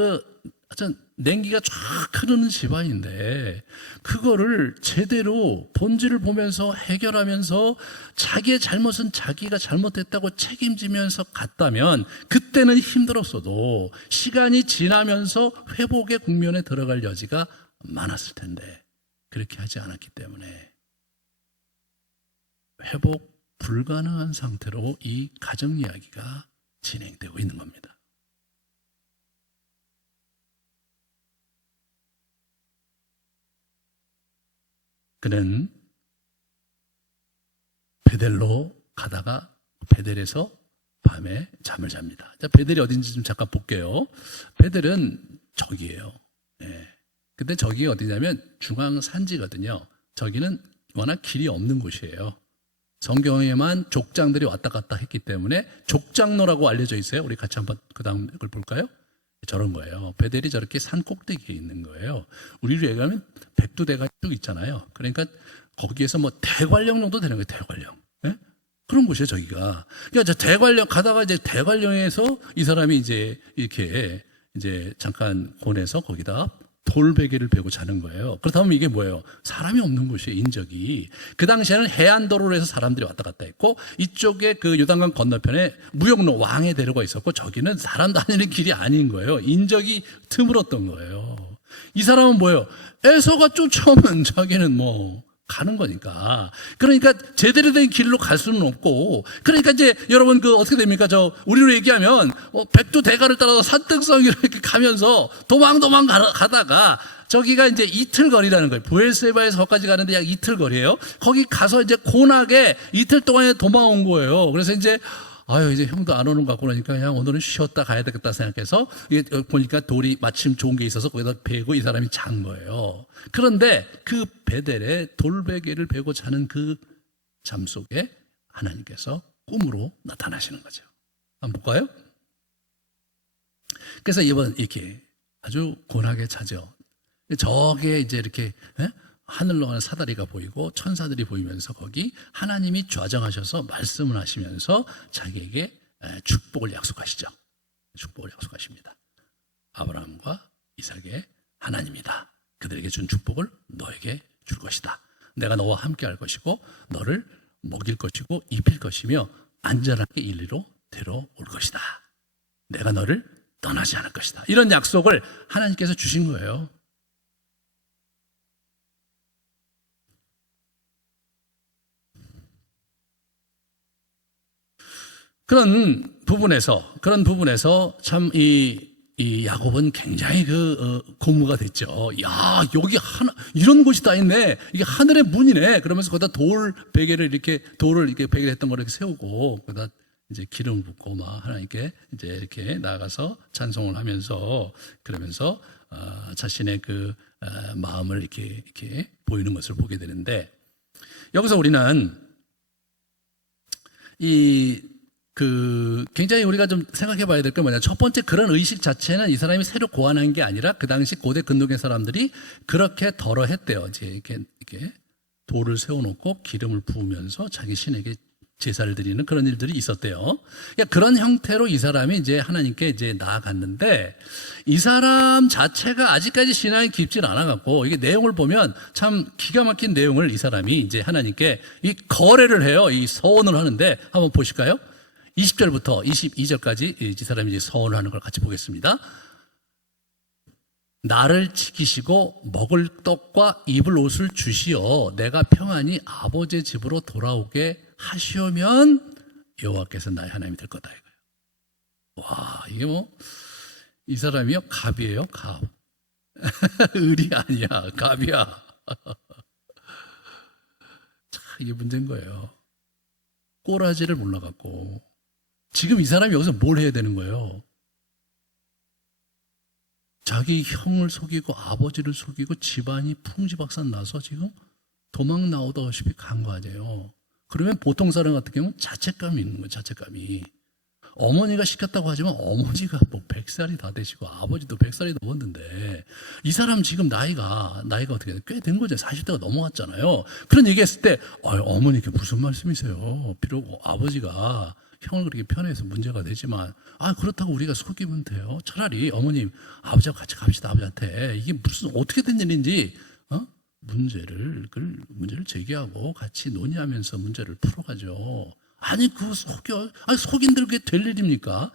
냉기가 쫙 흐르는 집안인데, 그거를 제대로 본질을 보면서 해결하면서 자기의 잘못은 자기가 잘못했다고 책임지면서 갔다면 그때는 힘들었어도 시간이 지나면서 회복의 국면에 들어갈 여지가 많았을 텐데, 그렇게 하지 않았기 때문에 회복 불가능한 상태로 이 가정 이야기가 진행되고 있는 겁니다. 그는 베델로 가다가 베델에서 밤에 잠을 잡니다. 자, 베델이 어딘지 좀 잠깐 볼게요. 베델은 저기예요. 네. 근데 저기 어디냐면 중앙 산지거든요. 저기는 워낙 길이 없는 곳이에요. 성경에만 족장들이 왔다 갔다 했기 때문에 족장로라고 알려져 있어요. 우리 같이 한번 그 다음 걸 볼까요? 저런 거예요. 베델이 저렇게 산 꼭대기에 있는 거예요. 우리로 얘기하면 백두대가 쭉 있잖아요. 그러니까 거기에서 뭐 대관령 정도 되는 거예요. 대관령. 네? 그런 곳이에요, 저기가. 그러니까 저 대관령 가다가 이제 대관령에서 이 사람이 이제 이렇게 이제 잠깐 보내서 거기다 돌베개를 베고 자는 거예요. 그렇다면 이게 뭐예요? 사람이 없는 곳이에요, 인적이. 그 당시에는 해안도로로 해서 사람들이 왔다 갔다 했고, 이쪽에 그 요단강 건너편에 무역로 왕의 대로가 있었고, 저기는 사람 다니는 길이 아닌 거예요. 인적이 드물었던 거예요. 이 사람은 뭐예요? 에서가 쫓아오면 자기는 뭐 가는 거니까. 그러니까 제대로 된 길로 갈 수는 없고, 그러니까 이제 여러분 어떻게 됩니까? 우리로 얘기하면 백두 대가를 따라서 산등성 이렇게 가면서 도망 가다가 저기가 이제 이틀 거리라는 거예요. 부엘세바에서 거기까지 가는데 약 이틀 거리예요. 거기 가서 이제 고나게 이틀 동안에 도망온 거예요. 그래서 이제 아유, 이제 형도 안 오는 것 같고 그러니까 그냥 오늘은 쉬었다 가야 되겠다 생각해서 이게 보니까 돌이 마침 좋은 게 있어서 거기다 베고 이 사람이 잔 거예요. 그런데 그 베델에 돌베개를 베고 자는 그 잠 속에 하나님께서 꿈으로 나타나시는 거죠. 한번 볼까요? 그래서 이번 이렇게 아주 고나게 자죠. 저게 이제 이렇게 하늘로 가는 사다리가 보이고 천사들이 보이면서 거기 하나님이 좌정하셔서 말씀을 하시면서 자기에게 축복을 약속하시죠. 축복을 약속하십니다. 아브라함과 이삭의 하나님이다. 그들에게 준 축복을 너에게 줄 것이다. 내가 너와 함께 할 것이고 너를 먹일 것이고 입힐 것이며 안전하게 이리로 데려올 것이다. 내가 너를 떠나지 않을 것이다. 이런 약속을 하나님께서 주신 거예요. 그런 부분에서 참 이 야곱은 굉장히 고무가 됐죠. 야, 여기 이런 곳이 다 있네. 이게 하늘의 문이네. 그러면서 거기다 돌을 이렇게 베개를 했던 거를 이렇게 세우고, 거기다 이제 기름 붓고 막 하나님께 이제 이렇게 나아가서 찬송을 하면서 그러면서 자신의 그 마음을 이렇게 보이는 것을 보게 되는데, 여기서 우리는 굉장히 우리가 좀 생각해 봐야 될 게 뭐냐. 첫 번째, 그런 의식 자체는 이 사람이 새로 고안한 게 아니라 그 당시 고대 근동의 사람들이 그렇게 덜어 했대요. 이제 이렇게 돌을 세워놓고 기름을 부으면서 자기 신에게 제사를 드리는 그런 일들이 있었대요. 그러니까 그런 형태로 이 사람이 이제 하나님께 이제 나아갔는데, 이 사람 자체가 아직까지 신앙이 깊질 않아갖고, 이게 내용을 보면 참 기가 막힌 내용을 이 사람이 이제 하나님께 이 거래를 해요. 이 서원을 하는데, 한번 보실까요? 20절부터 22절까지 이 사람이 이제 서원을 하는 걸 같이 보겠습니다. 나를 지키시고 먹을 떡과 입을 옷을 주시어 내가 평안히 아버지의 집으로 돌아오게 하시오면 여호와께서 나의 하나님이 될 거다 이거예요. 와, 이게 이 사람이요 갑이에요, 갑. 을이 아니야, 갑이야. 참 이게 문제인 거예요. 꼬라지를 몰라갖고 지금 이 사람이 여기서 뭘 해야 되는 거예요? 자기 형을 속이고 아버지를 속이고 집안이 풍지박산 나서 지금 도망 나오다시피 간 거 아니에요. 그러면 보통 사람 같은 경우는 자책감이 있는 거예요. 자책감이. 어머니가 시켰다고 하지만 어머니가 100살이 다 되시고 아버지도 100살이 넘었는데 이 사람 지금 나이가 어떻게 꽤 된 거죠. 40대가 넘어갔잖아요. 그런 얘기했을 때 어머니께 무슨 말씀이세요? 비록 아버지가 형을 그렇게 편해서 문제가 되지만 그렇다고 우리가 속이면 돼요. 차라리 어머님 아버지하고 같이 갑시다. 아버지한테 이게 무슨 어떻게 된 일인지 문제를 제기하고 같이 논의하면서 문제를 풀어가죠. 그거 속여. 속인들 그게 될 일입니까?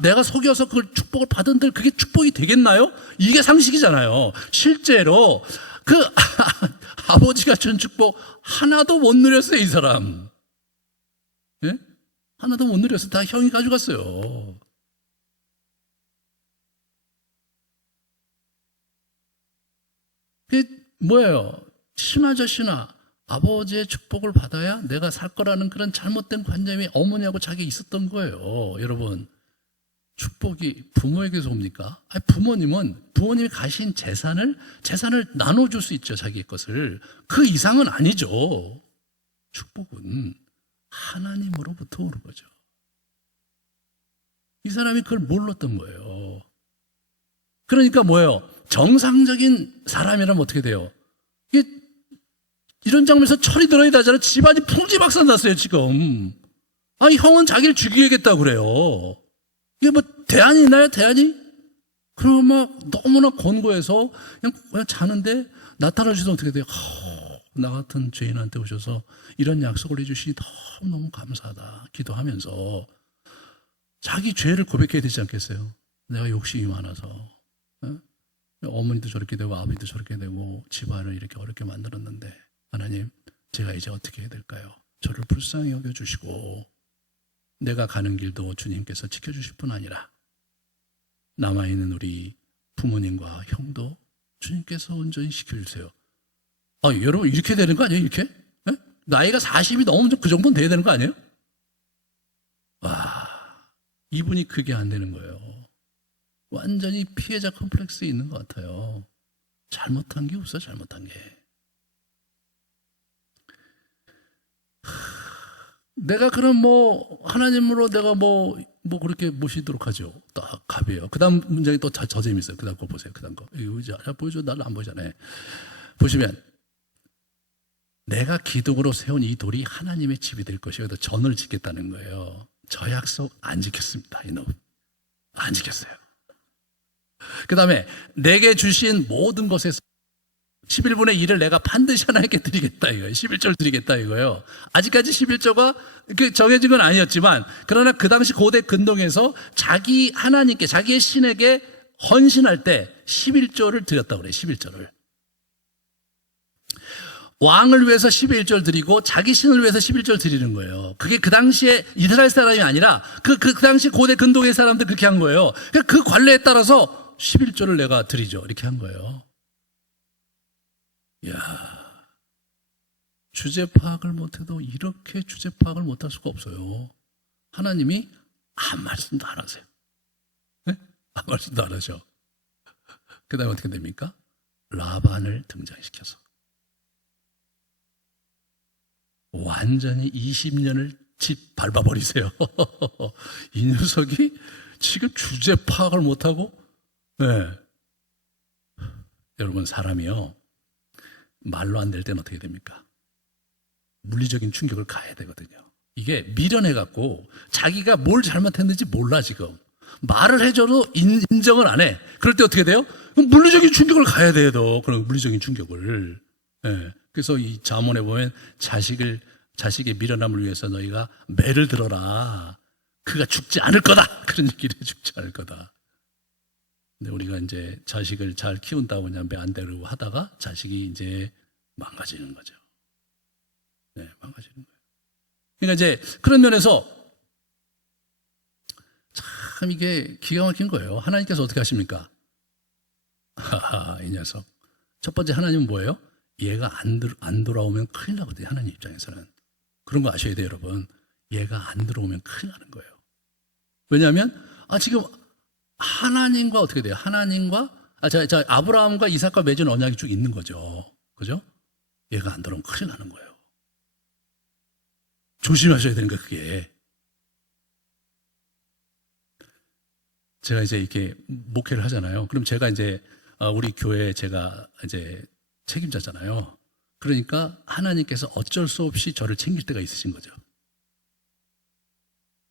내가 속여서 그걸 축복을 받은들 그게 축복이 되겠나요? 이게 상식이잖아요. 실제로 아버지가 준 축복 하나도 못 누렸어요, 이 사람. 예? 하나도 못 누렸어요. 다 형이 가져갔어요. 그게 뭐예요? 신하죠, 신하. 아버지의 축복을 받아야 내가 살 거라는 그런 잘못된 관념이 어머니하고 자기에 있었던 거예요. 여러분, 축복이 부모에게서 옵니까? 부모님이 가신 재산을 나눠줄 수 있죠. 자기의 것을. 그 이상은 아니죠. 축복은 하나님으로부터 오는 거죠. 이 사람이 그걸 몰랐던 거예요. 그러니까 뭐예요? 정상적인 사람이라면 어떻게 돼요? 이런 장면에서 철이 들어야 되잖아요. 집안이 풍지박산 났어요, 지금. 형은 자기를 죽이겠다고 그래요. 이게 대안이 있나요, 대안이? 그럼 너무나 권고해서 그냥 자는데 나타나주셔서 어떻게 돼요? 나 같은 죄인한테 오셔서 이런 약속을 해주시니 너무너무 감사하다. 기도하면서 자기 죄를 고백해야 되지 않겠어요? 내가 욕심이 많아서. 어머니도 저렇게 되고 아버지도 저렇게 되고 집안을 이렇게 어렵게 만들었는데 하나님, 제가 이제 어떻게 해야 될까요? 저를 불쌍히 여겨주시고 내가 가는 길도 주님께서 지켜주실 뿐 아니라 남아있는 우리 부모님과 형도 주님께서 온전히 지켜주세요. 여러분 이렇게 되는 거 아니에요? 이렇게? 나이가 40이 넘으면 그 정도는 돼야 되는 거 아니에요? 이분이 그게 안 되는 거예요. 완전히 피해자 컴플렉스에 있는 것 같아요. 잘못한 게 없어, 잘못한 게. 내가 그럼 뭐 하나님으로 내가 뭐 그렇게 모시도록 하죠. 딱 갑이에요. 그 다음 문장이 또 더 재밌어요. 그 다음 거 보세요. 그 다음 거. 이거 보여줘. 나를 안 보이잖아요. 보시면 내가 기둥으로 세운 이 돌이 하나님의 집이 될 것이요. 그래서 전을 짓겠다는 거예요. 저 약속 안 지켰습니다. 이놈. 안 지켰어요. 그 다음에 내게 주신 모든 것에서 11분의 1을 내가 반드시 하나님께 드리겠다 이거예요. 11조를 드리겠다 이거예요. 아직까지 11조가 정해진 건 아니었지만 그러나 그 당시 고대 근동에서 자기 하나님께 자기의 신에게 헌신할 때 11조를 드렸다고 그래요. 11조를. 왕을 위해서 11조를 드리고 자기 신을 위해서 11조를 드리는 거예요. 그게 그 당시에 이스라엘 사람이 아니라 그 당시 고대 근동의 사람들 그렇게 한 거예요. 그 관례에 따라서 11조를 내가 드리죠. 이렇게 한 거예요. 이야, 주제 파악을 못해도 이렇게 주제 파악을 못할 수가 없어요. 하나님이 아무 말씀도 안 하세요. 네? 아무 말씀도 안 하셔. 그 다음에 어떻게 됩니까? 라반을 등장시켜서 완전히 20년을 집 밟아버리세요. 이 녀석이 지금 주제 파악을 못하고, 네. 여러분, 사람이요, 말로 안 될 때는 어떻게 됩니까? 물리적인 충격을 가해야 되거든요. 이게 미련해갖고 자기가 뭘 잘못했는지 몰라 지금. 말을 해줘도 인정을 안 해. 그럴 때 어떻게 돼요? 물리적인 충격을 가해야 돼요. 그런 물리적인 충격을. 네. 그래서 이 잠언에 보면 자식의 미련함을 위해서 너희가 매를 들어라. 그가 죽지 않을 거다. 그런 얘기를 해. 죽지 않을 거다. 근데 우리가 이제 자식을 잘 키운다고 그냥 매 안 되려고 하다가 자식이 이제 망가지는 거죠. 네, 망가지는 거예요. 그러니까 이제 그런 면에서 참 이게 기가 막힌 거예요. 하나님께서 어떻게 하십니까? 하하, 이 녀석. 첫 번째 하나님은 뭐예요? 얘가 안 돌아오면 큰일 나거든요. 하나님 입장에서는. 그런 거 아셔야 돼요, 여러분. 얘가 안 들어오면 큰일 나는 거예요. 왜냐하면 지금 하나님과 어떻게 돼요? 하나님과 아브라함과 이삭과 맺은 언약이 쭉 있는 거죠. 그죠? 얘가 안 들어오면 큰일 나는 거예요. 조심하셔야 되는 거예요, 그게. 제가 이제 이렇게 목회를 하잖아요. 그럼 제가 이제 우리 교회 제가 이제 책임자잖아요. 그러니까 하나님께서 어쩔 수 없이 저를 챙길 때가 있으신 거죠.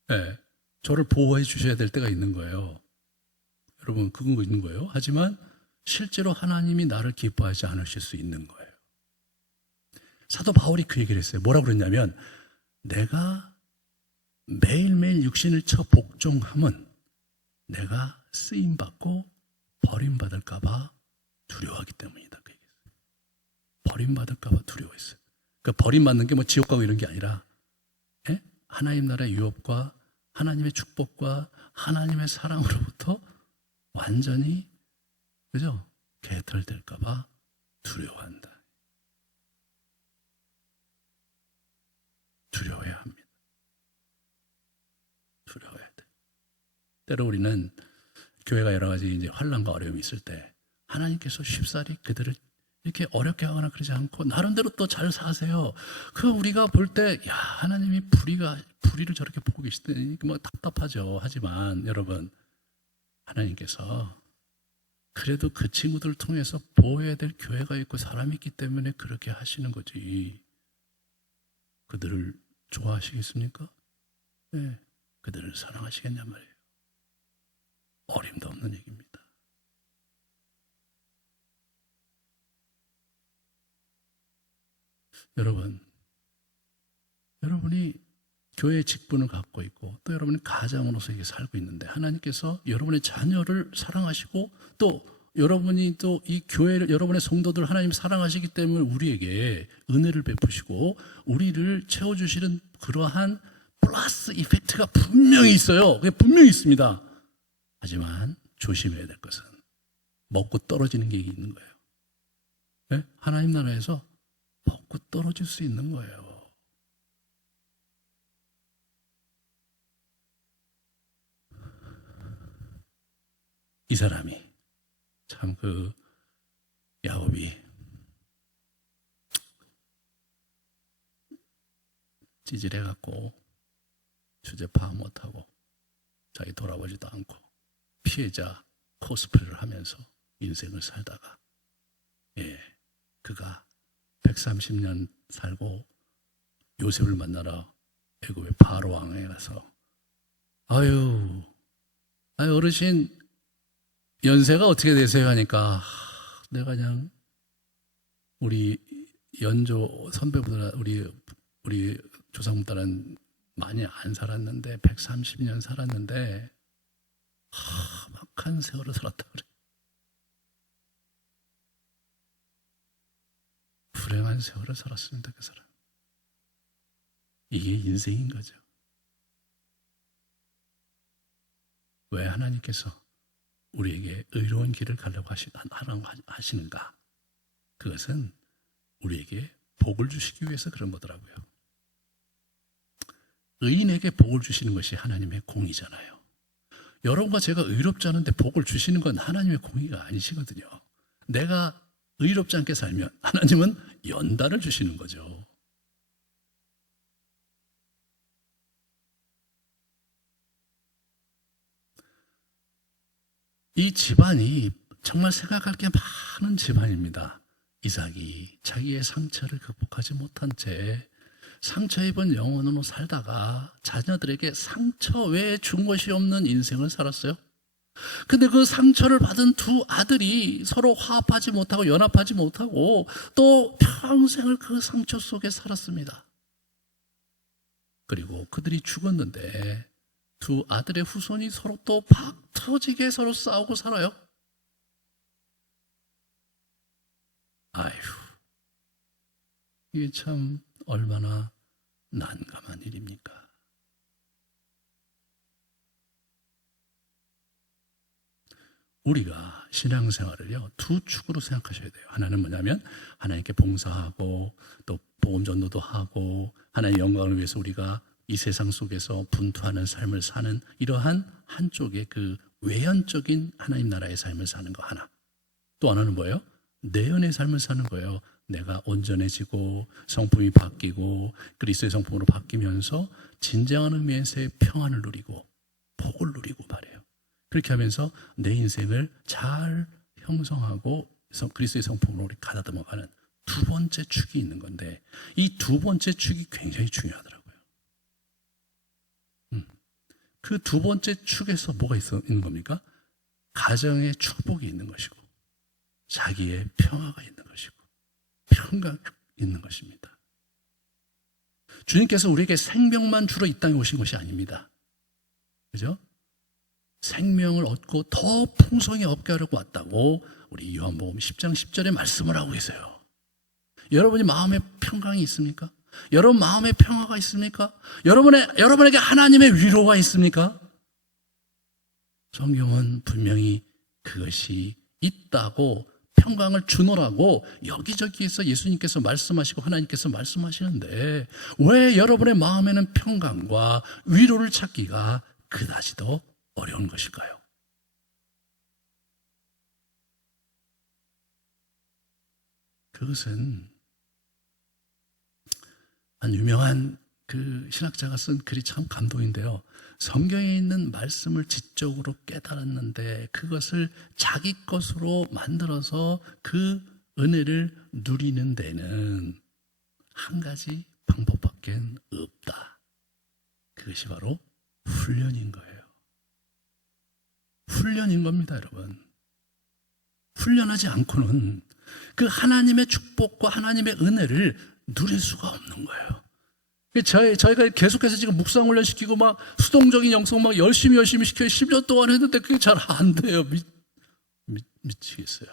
네, 저를 보호해 주셔야 될 때가 있는 거예요. 여러분, 그건 있는 거예요. 하지만 실제로 하나님이 나를 기뻐하지 않으실 수 있는 거예요. 사도 바울이 그 얘기를 했어요. 뭐라고 그랬냐면 내가 매일매일 육신을 쳐 복종함은 내가 쓰임받고 버림받을까 봐 두려워하기 때문이다. 그 얘기했어요. 버림받을까 봐 두려워했어요. 그러니까 버림받는 게 뭐 지옥 가고 이런 게 아니라 하나님 나라의 유업과 하나님의 축복과 하나님의 사랑으로부터 완전히 그죠? 개털될까 봐 두려워한다. 두려워해야 합니다. 두려워해야 돼. 때로 우리는 교회가 여러 가지 이제 환난과 어려움이 있을 때 하나님께서 쉽사리 그들을 이렇게 어렵게 하거나 그러지 않고 나름대로 또 잘 사세요. 그 우리가 볼 때 야, 하나님이 불의를 저렇게 보고 계시더니 뭐 답답하죠. 하지만 여러분, 하나님께서 그래도 그 친구들을 통해서 보호해야 될 교회가 있고 사람이 있기 때문에 그렇게 하시는 거지. 그들을 좋아하시겠습니까? 네, 그들을 사랑하시겠냔 말이에요. 어림도 없는 얘기입니다. 여러분이 교회의 직분을 갖고 있고 또 여러분이 가장으로서 이게 살고 있는데 하나님께서 여러분의 자녀를 사랑하시고 또 여러분이 또 이 교회를 여러분의 성도들을 하나님 사랑하시기 때문에 우리에게 은혜를 베푸시고 우리를 채워주시는 그러한 플러스 이펙트가 분명히 있어요. 그게 분명히 있습니다. 하지만 조심해야 될 것은 먹고 떨어지는 게 있는 거예요. 네? 하나님 나라에서 먹고 떨어질 수 있는 거예요. 이 사람이 참 그 야곱이 찌질해갖고 주제 파악 못하고 자기 돌아보지도 않고 피해자 코스프레를 하면서 인생을 살다가 그가 130년 살고 요셉을 만나러 애굽의 바로 왕에 가서 아유 어르신 연세가 어떻게 되세요 하니까 내가 그냥 우리 연조 선배보다 우리 조상들은 많이 안 살았는데 130년 살았는데 막한 세월을 살았다 그래. 불행한 세월을 살았습니다. 그 사람. 이게 인생인 거죠. 왜 하나님께서 우리에게 의로운 길을 가려고 하시는가? 그것은 우리에게 복을 주시기 위해서 그런 거더라고요. 의인에게 복을 주시는 것이 하나님의 공이잖아요. 여러분과 제가 의롭지 않은데 복을 주시는 건 하나님의 공의가 아니시거든요. 내가 의롭지 않게 살면 하나님은 연단을 주시는 거죠. 이 집안이 정말 생각할 게 많은 집안입니다. 이삭이 자기의 상처를 극복하지 못한 채 상처 입은 영혼으로 살다가 자녀들에게 상처 외에 준 것이 없는 인생을 살았어요. 근데 그 상처를 받은 두 아들이 서로 화합하지 못하고 연합하지 못하고 또 평생을 그 상처 속에 살았습니다. 그리고 그들이 죽었는데 두 아들의 후손이 서로 또 박 터지게 서로 싸우고 살아요. 아휴, 이게 참 얼마나 난감한 일입니까? 우리가 신앙생활을요 두 축으로 생각하셔야 돼요. 하나는 뭐냐면 하나님께 봉사하고 또 복음 전도도 하고 하나님의 영광을 위해서 우리가 이 세상 속에서 분투하는 삶을 사는 이러한 한쪽의 그 외연적인 하나님 나라의 삶을 사는 거 하나. 또 하나는 뭐예요? 내연의 삶을 사는 거예요. 내가 온전해지고 성품이 바뀌고 그리스도의 성품으로 바뀌면서 진정한 의미에서의 평안을 누리고 복을 누리고 말이에요. 그렇게 하면서 내 인생을 잘 형성하고 그리스도의 성품으로 우리 가다듬어가는 두 번째 축이 있는 건데 이 두 번째 축이 굉장히 중요하더라고요. 그 두 번째 축에서 뭐가 있는 겁니까? 가정의 축복이 있는 것이고 자기의 평화가 있는 것이고 평강이 있는 것입니다. 주님께서 우리에게 생명만 주러 이 땅에 오신 것이 아닙니다. 그죠? 생명을 얻고 더 풍성히 얻게 하려고 왔다고 우리 요한복음 10장 10절에 말씀을 하고 계세요. 여러분이 마음에 평강이 있습니까? 여러분 마음에 평화가 있습니까? 여러분에게 하나님의 위로가 있습니까? 성경은 분명히 그것이 있다고 평강을 주노라고 여기저기에서 예수님께서 말씀하시고 하나님께서 말씀하시는데 왜 여러분의 마음에는 평강과 위로를 찾기가 그다지도 어려운 것일까요? 그것은 한 유명한 그 신학자가 쓴 글이 참 감동인데요. 성경에 있는 말씀을 지적으로 깨달았는데 그것을 자기 것으로 만들어서 그 은혜를 누리는 데는 한 가지 방법밖에 없다. 그것이 바로 훈련인 거예요. 훈련인 겁니다, 여러분. 훈련하지 않고는 그 하나님의 축복과 하나님의 은혜를 누릴 수가 없는 거예요. 저희가 계속해서 지금 묵상 훈련시키고 막 수동적인 영성 막 열심히 시켜요. 10년 동안 했는데 그게 잘 안 돼요. 미치겠어요.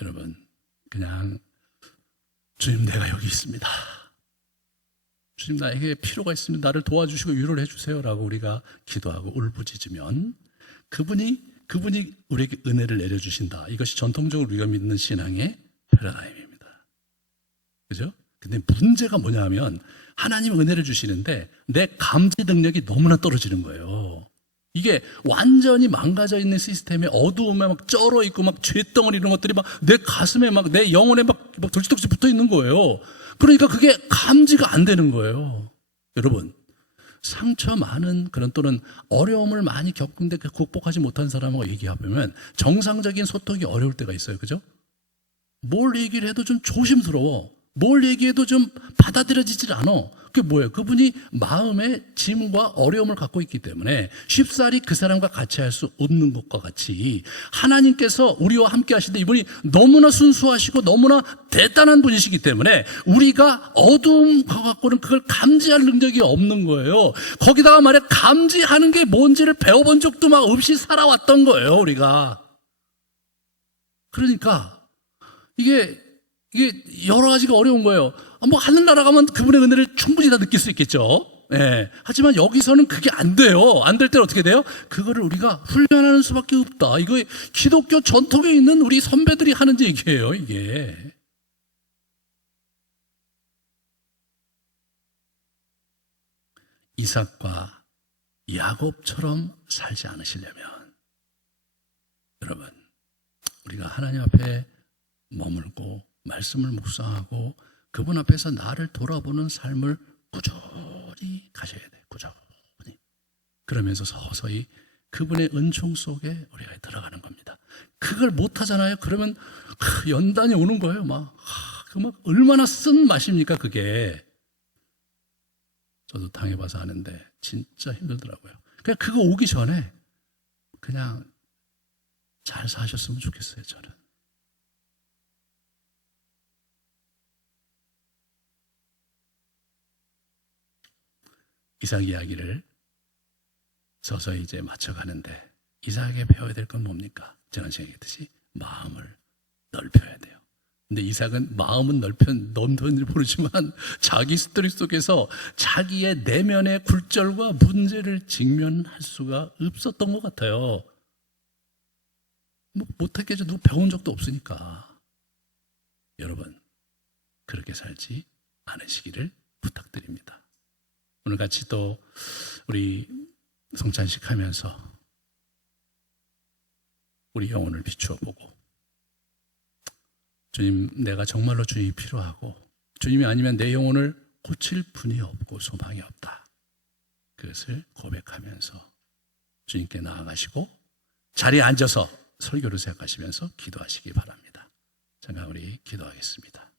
여러분, 그냥 주님 내가 여기 있습니다. 주님 나에게 필요가 있으면 나를 도와주시고 위로를 해주세요 라고 우리가 기도하고 울부짖으면 그분이 우리에게 은혜를 내려주신다. 이것이 전통적으로 우리가 믿는 신앙의 패러다임입니다. 그죠? 근데 문제가 뭐냐면 하나님 은혜를 주시는데 내 감지 능력이 너무나 떨어지는 거예요. 이게 완전히 망가져 있는 시스템에 어두움에 막 쩔어 있고 막 죄덩어리 이런 것들이 막 내 가슴에 막 내 영혼에 막 덜치덜치 붙어 있는 거예요. 그러니까 그게 감지가 안 되는 거예요. 여러분, 상처 많은 그런 또는 어려움을 많이 겪는데 극복하지 못한 사람하고 얘기해보면 정상적인 소통이 어려울 때가 있어요. 그죠? 뭘 얘기를 해도 좀 조심스러워. 뭘 얘기해도 좀 받아들여지질 않아. 그게 뭐예요? 그분이 마음에 짐과 어려움을 갖고 있기 때문에 쉽사리 그 사람과 같이 할 수 없는 것과 같이 하나님께서 우리와 함께 하시는데 이분이 너무나 순수하시고 너무나 대단한 분이시기 때문에 우리가 어두움과 갖고는 그걸 감지할 능력이 없는 거예요. 거기다가 말해 감지하는 게 뭔지를 배워본 적도 막 없이 살아왔던 거예요, 우리가. 그러니까 이게 여러 가지가 어려운 거예요. 뭐 하늘나라 가면 그분의 은혜를 충분히 다 느낄 수 있겠죠. 예. 하지만 여기서는 그게 안 돼요. 안 될 때는 어떻게 돼요? 그거를 우리가 훈련하는 수밖에 없다. 이거 기독교 전통에 있는 우리 선배들이 하는 얘기예요, 이게. 이삭과 야곱처럼 살지 않으시려면 여러분, 우리가 하나님 앞에 머물고 말씀을 묵상하고 그분 앞에서 나를 돌아보는 삶을 꾸준히 가셔야 돼요. 꾸준히. 그러면서 서서히 그분의 은총 속에 우리가 들어가는 겁니다. 그걸 못 하잖아요. 그러면 연단이 오는 거예요. 막 얼마나 쓴 맛입니까, 그게. 저도 당해봐서 아는데 진짜 힘들더라고요. 그냥 그거 오기 전에 그냥 잘 사셨으면 좋겠어요, 저는. 이삭 이야기를 서서히 이제 맞춰가는데 이삭에게 배워야 될 건 뭡니까? 저는 얘기했듯이 마음을 넓혀야 돼요. 근데 이삭은 마음은 넓혔는지 모르지만 자기 스토리 속에서 자기의 내면의 굴절과 문제를 직면할 수가 없었던 것 같아요. 뭐 못했겠죠. 누구 배운 적도 없으니까. 여러분, 그렇게 살지 않으시기를 부탁드립니다. 오늘 같이 또 우리 성찬식 하면서 우리 영혼을 비추어 보고 주님, 내가 정말로 주님이 필요하고 주님이 아니면 내 영혼을 고칠 분이 없고 소망이 없다. 그것을 고백하면서 주님께 나아가시고 자리에 앉아서 설교를 생각하시면서 기도하시기 바랍니다. 잠깐 우리 기도하겠습니다.